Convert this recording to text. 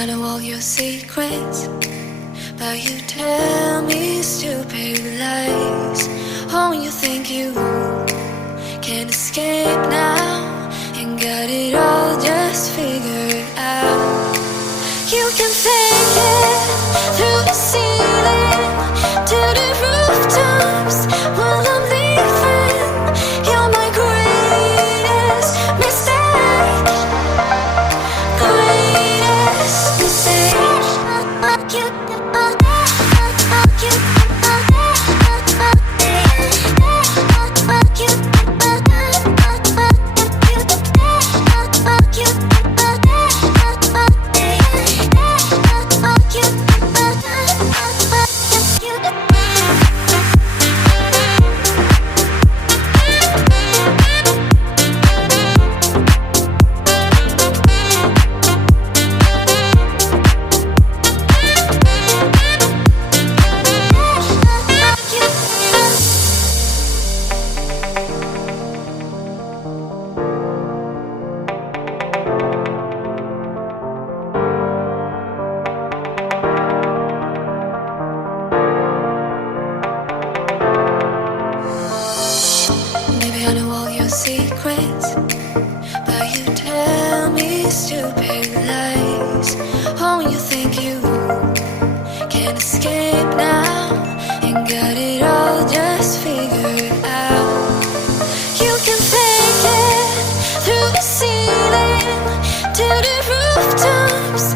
I know all your secrets, but you tell me stupid lies. Oh, you think you can escape now and got it all just figured out. You can fake it through the ceiling to the rooftops while I'm leaving. You're my greatest mistake, greatest mistake. Secrets, but you tell me stupid lies. Oh, you think you can escape now and got it all just figured out. You can fake it through the ceiling to the rooftops.